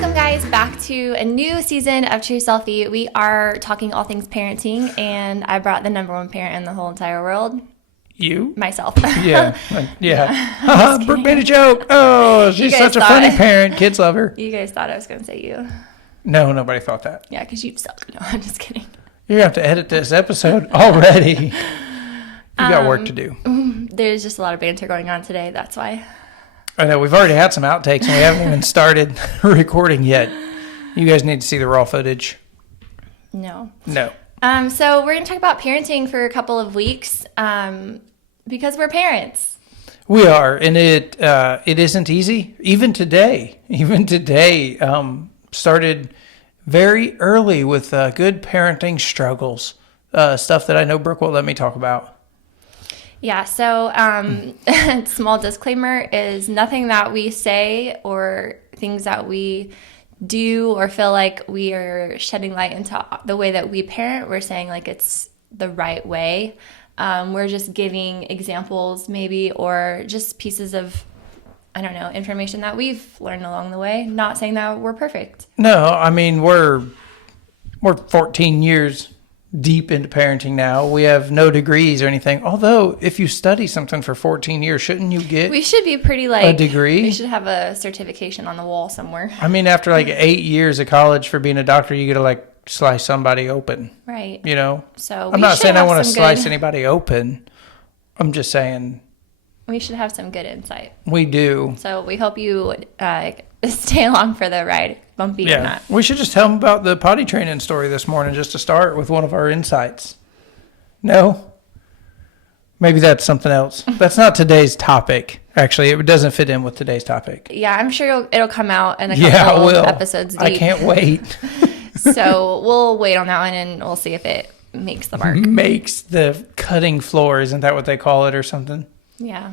Welcome, guys, back to a new season of True Selfie. We are talking all things parenting, and I brought the number one parent in the whole entire world. You? Myself. Yeah. Brooke made a joke. Oh, she's such a funny parent. Kids love her. You guys thought I was going to say you. No, nobody thought that. Yeah, because you suck. No, I'm just kidding. You're going to have to edit this episode already. You got work to do. There's just a lot of banter going on today. That's why. I know. We've already had some outtakes, and we haven't even started recording yet. You guys need to see the raw footage. No. So we're going to talk about parenting for a couple of weeks because we're parents. We are, and it isn't easy. Even today, started very early with good parenting struggles, stuff that I know Brooke won't let me talk about. Yeah, so small disclaimer is nothing that we say or things that we do or feel like we are shedding light into the way that we parent. We're saying like it's the right way. We're just giving examples maybe or just pieces of, I don't know, information that we've learned along the way. Not saying that we're perfect. No, I mean, we're 14 years deep into parenting now. We have no degrees or anything. Although, if you study something for 14 years, shouldn't you get we should be pretty like a degree? We should have a certification on the wall somewhere. I mean, after like 8 years of college for being a doctor, you get to like slice somebody open. Right. You know? So I'm not saying I want to slice anybody open. I'm just saying we should have some good insight. We do. So we hope you stay along for the ride, bumpy or not. We should just tell them about the potty training story this morning just to start with one of our insights. No? Maybe that's something else. That's not today's topic. Actually, it doesn't fit in with today's topic. Yeah, I'm sure it'll come out in a couple of episodes deep. I can't wait. So we'll wait on that one and we'll see if it makes the mark. Makes the cutting floor. Isn't that what they call it or something? Yeah.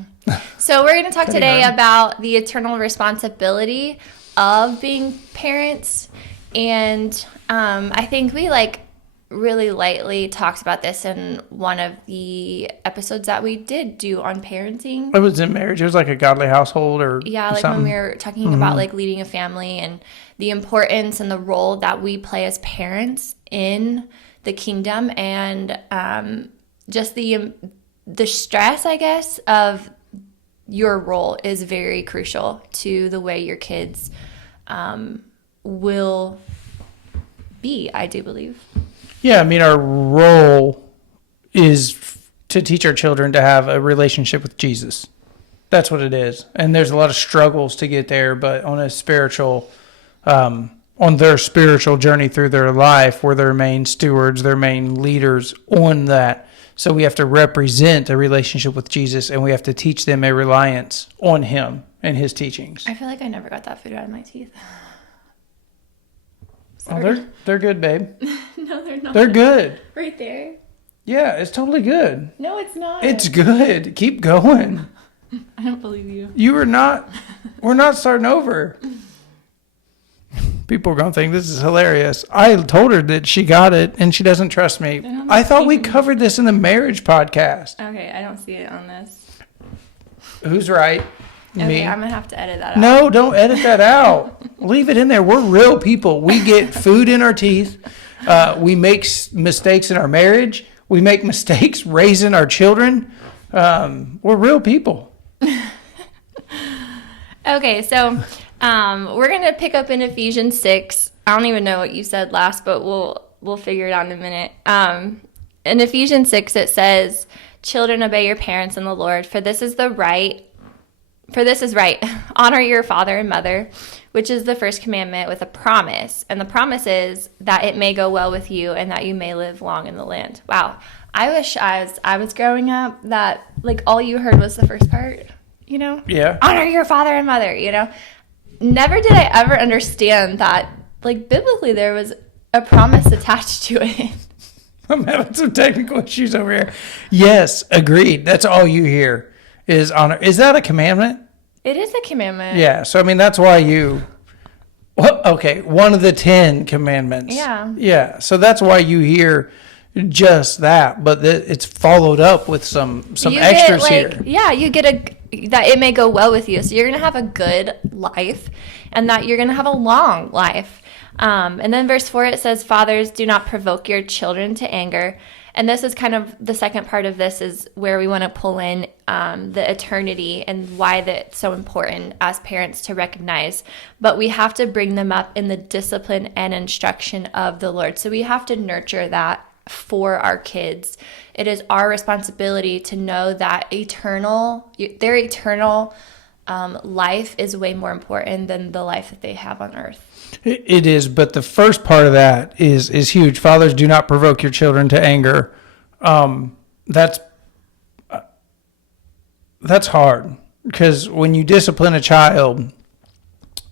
So we're going to talk today about the eternal responsibility of being parents. And I think we really lightly talked about this in one of the episodes that we did do on parenting. It was in marriage. It was like a godly household or when we were talking about like leading a family and the importance and the role that we play as parents in the kingdom and just the stress, I guess, of your role is very crucial to the way your kids will be, I do believe. Yeah, I mean, our role is to teach our children to have a relationship with Jesus. That's what it is. And there's a lot of struggles to get there, but on a spiritual, on their spiritual journey through their life, we're their main stewards, their main leaders on that. So we have to represent a relationship with Jesus, and we have to teach them a reliance on him and his teachings. I feel like I never got that food out of my teeth. Oh, they're good, babe. No, they're not. They're good. Right there. Yeah, it's totally good. No, it's not. It's good. Keep going. I don't believe you. We're not starting over. People are going to think this is hilarious. I told her that she got it, and she doesn't trust me. I thought we covered this in the marriage podcast. Okay, I don't see it on this. Who's right? Okay, Me? I'm going to have to edit that out. No, don't edit that out. Leave it in there. We're real people. We get food in our teeth. We make mistakes in our marriage. We make mistakes raising our children. We're real people. Okay, so we're going to pick up in Ephesians 6. I don't even know what you said last, but we'll figure it out in a minute. In Ephesians 6, it says, "Children, obey your parents in the Lord, for this is right. Honor your father and mother, which is the first commandment with a promise. And the promise is that it may go well with you and that you may live long in the land." Wow. I wish as I was growing up that like all you heard was the first part, you know? Yeah. Honor your father and mother, you know? Never did I ever understand that like biblically there was a promise attached to it. I'm having some technical issues over here. Yes, agreed. That's all you hear is honor. Is that a commandment? It is a commandment. Yeah. So, I mean, that's why one of the 10 commandments. Yeah. Yeah. So that's why you hear just that, but it's followed up with some extras here. Yeah, you get that it may go well with you. So you're going to have a good life, and that you're going to have a long life. And then verse 4, it says, fathers, do not provoke your children to anger. And this is kind of the second part of this, is where we want to pull in the eternity and why that's so important as parents to recognize. But we have to bring them up in the discipline and instruction of the Lord. So we have to nurture that for our kids. It is our responsibility to know that their eternal life is way more important than the life that they have on earth. It is, but the first part of that is huge. Fathers, do not provoke your children to anger. That's hard, because when you discipline a child,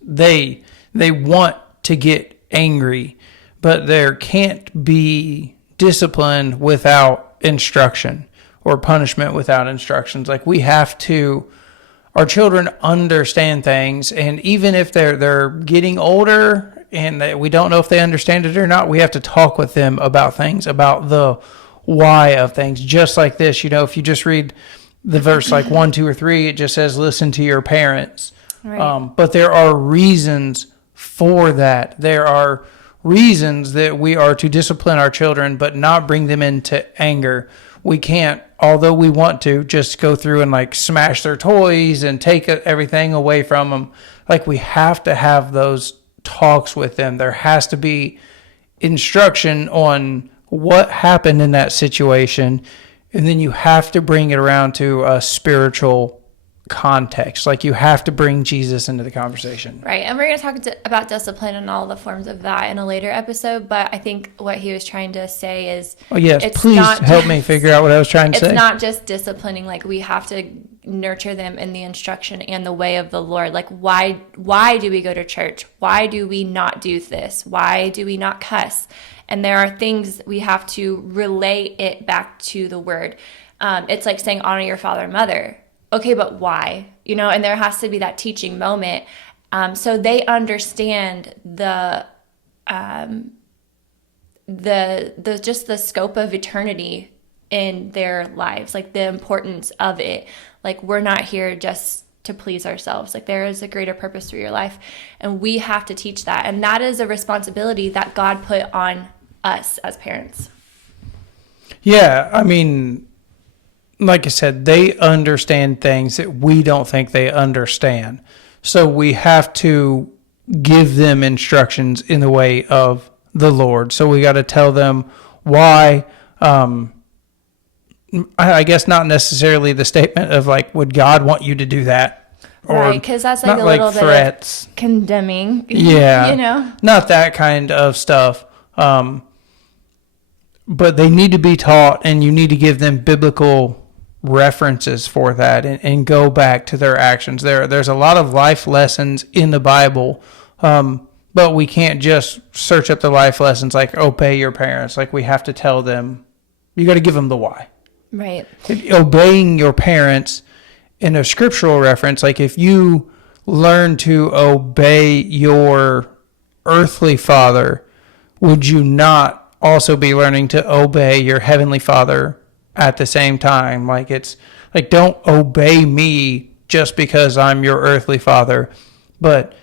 they want to get angry, but there can't be discipline without instruction, or punishment without instructions. Like, we have to. Our children understand things, and even if they're getting older and we don't know if they understand it or not, we have to talk with them about things, about the why of things. Just like this, if you just read the verse like 1, 2, or 3, it just says, listen to your parents. Right. But there are reasons for that. There are reasons that we are to discipline our children, but not bring them into anger. We can't, although we want to, just go through and like smash their toys and take everything away from them. Like, we have to have those talks with them. There has to be instruction on what happened in that situation. And then you have to bring it around to a spiritual context. Like, you have to bring Jesus into the conversation. Right. And we're going to talk about discipline and all the forms of that in a later episode. But I think what he was trying to say is... Oh, yes. Please help me figure out what I was trying to say. It's not just disciplining. Like, we have to nurture them in the instruction and the way of the Lord. Like, why do we go to church? Why do we not do this? Why do we not cuss? And there are things we have to relate it back to the word. It's like saying, honor your father and mother. Okay, but why? And there has to be that teaching moment, so they understand the just the scope of eternity in their lives, like the importance of it. Like, we're not here just to please ourselves. Like, there is a greater purpose for your life, and we have to teach that. And that is a responsibility that God put on us as parents. Yeah, I mean, like I said, they understand things that we don't think they understand. So we have to give them instructions in the way of the Lord. So we got to tell them why. I guess not necessarily the statement of like, would God want you to do that? Or right, because that's like a little bit threats. Of condemning. Yeah. Not that kind of stuff. But they need to be taught, and you need to give them biblical references for that, and go back to their actions. There's a lot of life lessons in the Bible, but we can't just search up the life lessons like obey your parents. Like, we have to tell them, you got to give them the why. Right. Obeying your parents in a scriptural reference, like if you learn to obey your earthly father, would you not also be learning to obey your heavenly Father at the same time? Like, it's like, don't obey me just because I'm your earthly father, but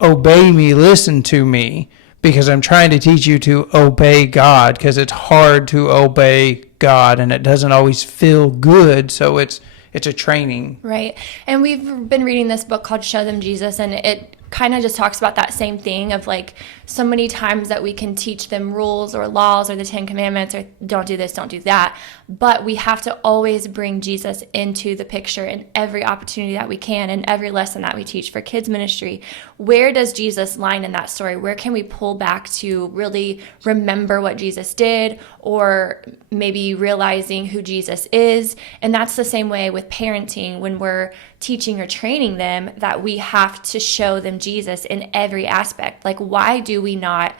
obey me, listen to me, because I'm trying to teach you to obey God, because it's hard to obey God and it doesn't always feel good. So it's a training. Right. And we've been reading this book called Show Them Jesus, and it kind of just talks about that same thing of like, so many times that we can teach them rules or laws or the 10 Commandments or don't do this, don't do that. But we have to always bring Jesus into the picture in every opportunity that we can, and every lesson that we teach for kids ministry. Where does Jesus line in that story? Where can we pull back to really remember what Jesus did, or maybe realizing who Jesus is? And that's the same way with parenting. When we're teaching or training them, that we have to show them Jesus in every aspect. Like, why do we not,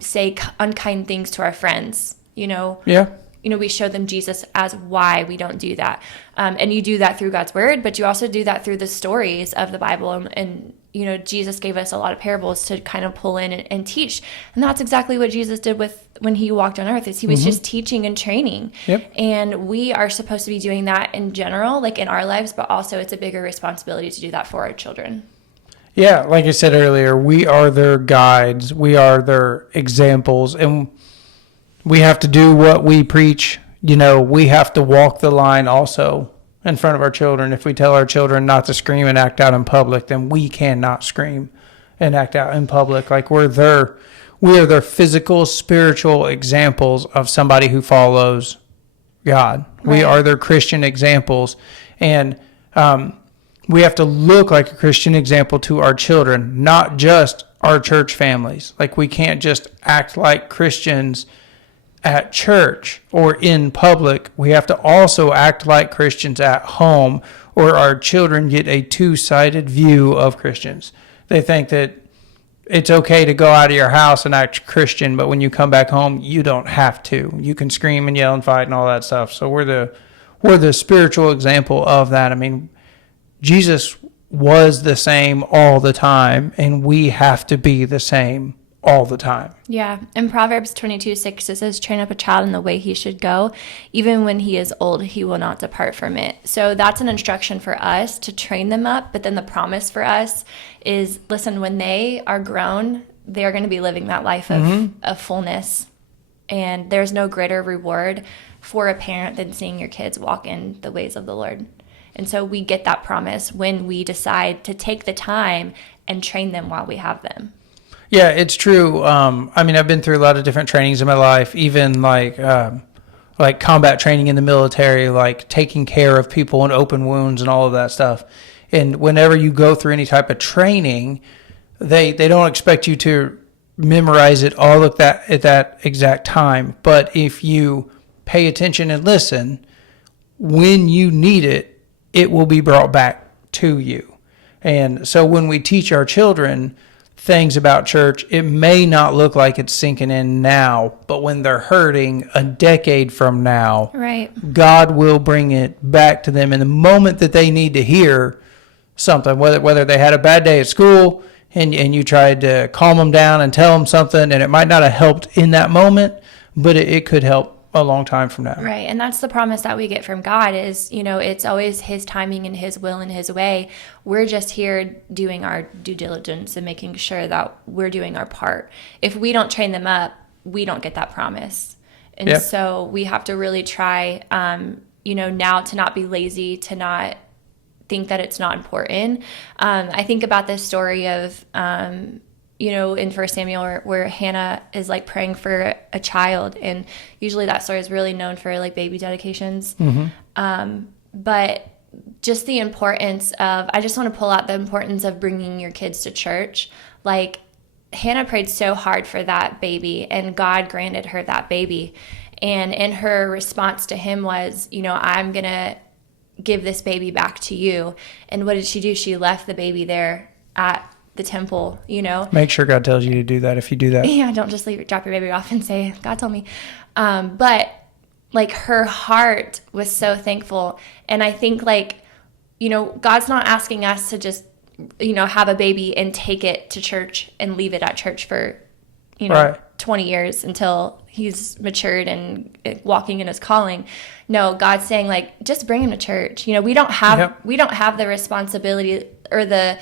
say unkind things to our friends? Yeah. we show them Jesus as why we don't do that. And you do that through God's word, but you also do that through the stories of the Bible. And Jesus gave us a lot of parables to kind of pull in and teach. And that's exactly what Jesus did when he walked on earth, is he was just teaching and training. Yep. And we are supposed to be doing that in general, like in our lives, but also it's a bigger responsibility to do that for our children. Yeah, like I said earlier, we are their guides. We are their examples. And we have to do what we preach. We have to walk the line also in front of our children. If we tell our children not to scream and act out in public, then we cannot scream and act out in public. Like we are their physical, spiritual examples of somebody who follows God. Right. We are their Christian examples. And we have to look like a Christian example to our children, not just our church families. Like we can't just act like Christians at church or in public. We have to also act like Christians at home, or our children get a two-sided view of Christians. They think that it's okay to go out of your house and act Christian, but when you come back home, you don't have to. You can scream and yell and fight and all that stuff. So we're the spiritual example of that. I mean, Jesus was the same all the time, and we have to be the same all the time. Yeah. In Proverbs 22:6, it says, train up a child in the way he should go. Even when he is old, he will not depart from it. So that's an instruction for us to train them up. But then the promise for us is, listen, when they are grown, they're going to be living that life of fullness. And there's no greater reward for a parent than seeing your kids walk in the ways of the Lord. And so we get that promise when we decide to take the time and train them while we have them. Yeah, it's true. I've been through a lot of different trainings in my life, even like combat training in the military, like taking care of people and open wounds and all of that stuff. And whenever you go through any type of training, they don't expect you to memorize it all at that exact time. But if you pay attention and listen, when you need it, it will be brought back to you. And so when we teach our children things about church, it may not look like it's sinking in now, but when they're hurting a decade from now, right, God will bring it back to them in the moment that they need to hear something, whether they had a bad day at school and you tried to calm them down and tell them something, and it might not have helped in that moment, but it could help a long time from now. Right. And that's the promise that we get from God is, it's always his timing and his will and his way. We're just here doing our due diligence and making sure that we're doing our part. If we don't train them up, we don't get that promise. And so we have to really try, now to not be lazy, to not think that it's not important. I think about this story of, in 1 Samuel where Hannah is like praying for a child, and usually that story is really known for like baby dedications. But just the importance of, I just want to pull out the importance of bringing your kids to church. Like Hannah prayed so hard for that baby, and God granted her that baby. And in her response to him was, I'm going to give this baby back to you. And what did she do? She left the baby there at the temple, Make sure God tells you to do that if you do that. Yeah, don't just drop your baby off and say, God told me. But like her heart was so thankful. And I think God's not asking us to just, have a baby and take it to church and leave it at church for, right, 20 years until he's matured and walking in his calling. No, God's saying just bring him to church. We don't have the responsibility or the,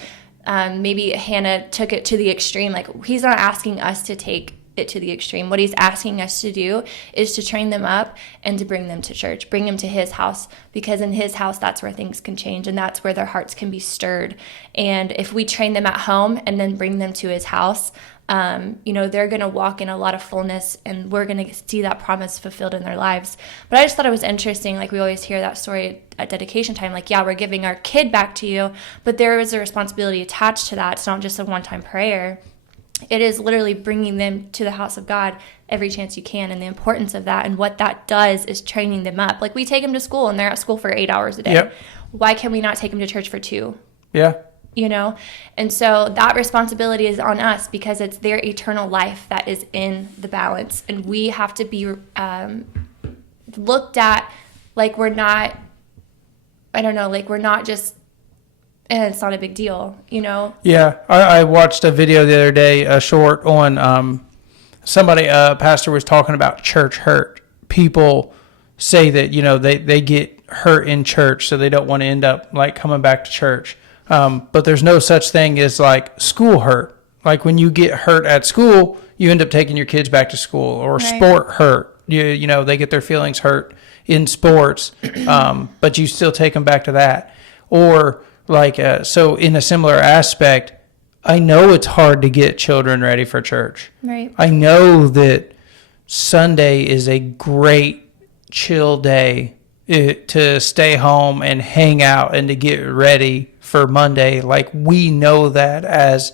maybe Hannah took it to the extreme. He's not asking us to take it to the extreme. What he's asking us to do is to train them up and to bring them to church, bring them to his house, because in his house, that's where things can change and that's where their hearts can be stirred. And if we train them at home and then bring them to his house, they're going to walk in a lot of fullness, and we're going to see that promise fulfilled in their lives. But I just thought it was interesting. We always hear that story at dedication time, we're giving our kid back to you, but there is a responsibility attached to that. It's not just a one-time prayer. It is literally bringing them to the house of God every chance you can, and the importance of that. And what that does is training them up. We take them to school, and they're at school for 8 hours a day. Yep. Why can we not take them to church for 2? Yeah. And so that responsibility is on us, because it's their eternal life that is in the balance, and we have to be looked at like we're not, I don't know, like we're not just, and it's not a big deal, you know? Yeah, I watched a video the other day, a short on somebody, a pastor was talking about church hurt. People say that, they get hurt in church, so they don't want to end up like coming back to church. But there's no such thing as like school hurt. Like when you get hurt at school, you end up taking your kids back to school, or Right. sport hurt. They get their feelings hurt in sports, but you still take them back to that. Or like, so in a similar aspect, I know it's hard to get children ready for church. Right. I know that Sunday is a great chill day to stay home and hang out and to get ready for Monday. Like we know that as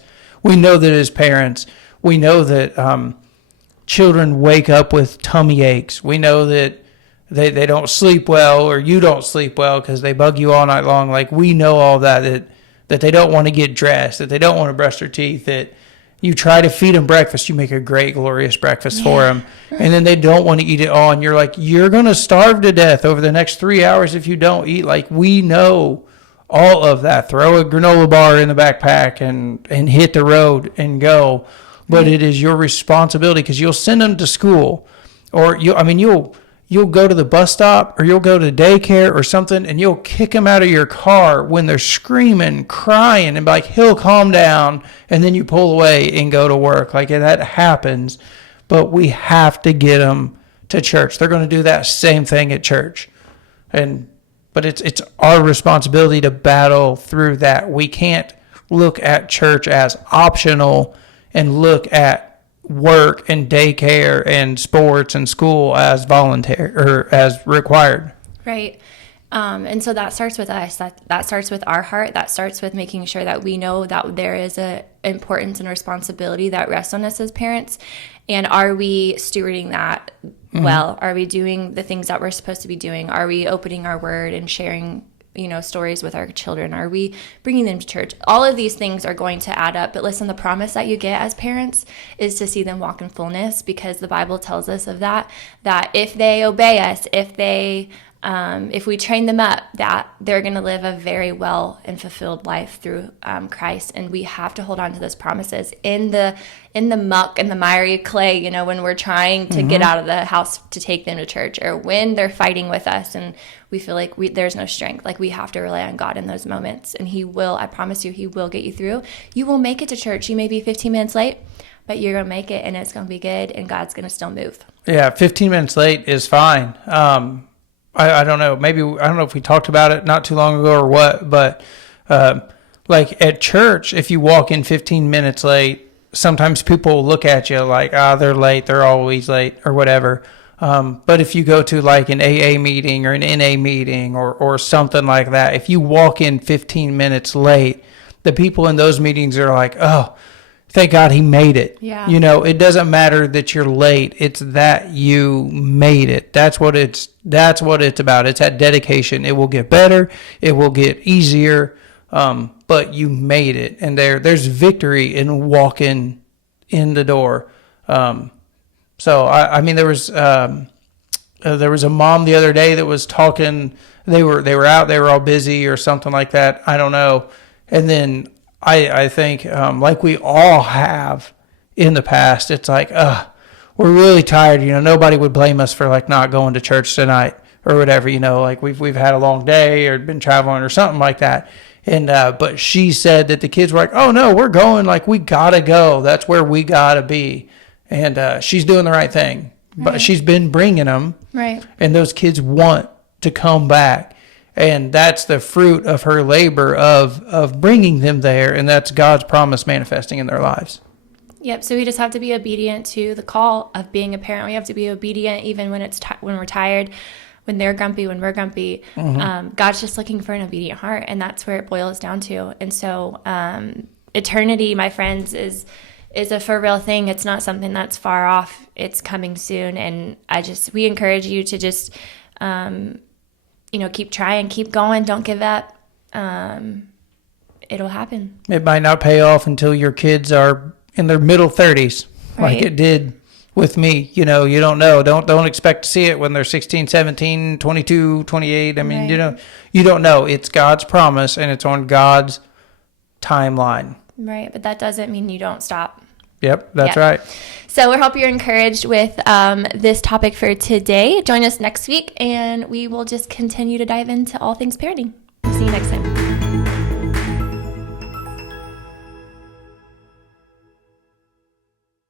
parents, we know that children wake up with tummy aches. We know that they don't sleep well, or you don't sleep well because they bug you all night long. Like we know all that they don't want to get dressed, that they don't want to brush their teeth, that you try to feed them breakfast. You make a great, glorious breakfast for them. And then they don't want to eat it all. And you're like, you're going to starve to death over the next 3 hours if you don't eat. Like we know all of that. Throw a granola bar in the backpack and hit the road and go. But it is your responsibility, because you'll send them to school, or you'll go to the bus stop, or you'll go to daycare or something, and you'll kick them out of your car when they're screaming, crying, and be like, he'll calm down, and then you pull away and go to work. Like that happens, but we have to get them to church. They're going to do that same thing at church, but it's our responsibility to battle through that. We can't look at church as optional and look at work and daycare and sports and school as voluntary or as required. Right. And so that starts with us. That starts with our heart. That starts with making sure that we know that there is a importance and responsibility that rests on us as parents. And are we stewarding that well? Are we doing the things that we're supposed to be doing? Are we opening our word and sharing, stories with our children? Are we bringing them to church? All of these things are going to add up. But listen, the promise that you get as parents is to see them walk in fullness, because the Bible tells us of that if they obey us, if we train them up, that they're going to live a very well and fulfilled life through Christ. And we have to hold on to those promises in the muck and the miry clay, when we're trying to get out of the house to take them to church, or when they're fighting with us and we feel like there's no strength. Like we have to rely on God in those moments, and he will, I promise you, he will get you through. You will make it to church. You may be 15 minutes late, but you're going to make it, and it's going to be good, and God's going to still move. Yeah, 15 minutes late is fine. I don't know. Maybe, I don't know if we talked about it not too long ago or what, but like at church, if you walk in 15 minutes late, sometimes people will look at you like, they're late, they're always late, or whatever. But if you go to like an AA meeting or an NA meeting or something like that, if you walk in 15 minutes late, the people in those meetings are like, oh, thank God he made it. Yeah. It doesn't matter that you're late. It's that you made it. That's what it's about. It's that dedication. It will get better. It will get easier. But you made it. And there's victory in walking in the door. So there was a mom the other day that was talking. They were out. They were all busy or something like that. I don't know. And then I think, like we all have in the past, it's like, we're really tired. Nobody would blame us for like not going to church tonight or whatever. Like we've had a long day or been traveling or something like that. And but she said that the kids were like, oh no, we're going. Like we gotta go. That's where we gotta be. And she's doing the right thing. But Right. she's been bringing them. Right. And those kids want to come back. And that's the fruit of her labor of bringing them there. And that's God's promise manifesting in their lives. Yep. So we just have to be obedient to the call of being a parent. We have to be obedient even when when we're tired, when they're grumpy, when we're grumpy. God's just looking for an obedient heart, and that's where it boils down to. And so eternity, my friends, is a for real thing. It's not something that's far off. It's coming soon. And we encourage you to just keep trying, keep going, don't give up. It'll happen. It might not pay off until your kids are in their middle 30s, like Right. it did with me. You know, you don't know. Don't expect to see it when they're 16, 17, 22, 28. I mean, Right. you know, you don't know. It's God's promise and it's on God's timeline. Right. But that doesn't mean you don't stop. Yep, that's Yeah. right. So we hope you're encouraged with this topic for today. Join us next week, and we will just continue to dive into all things parenting. See you next time.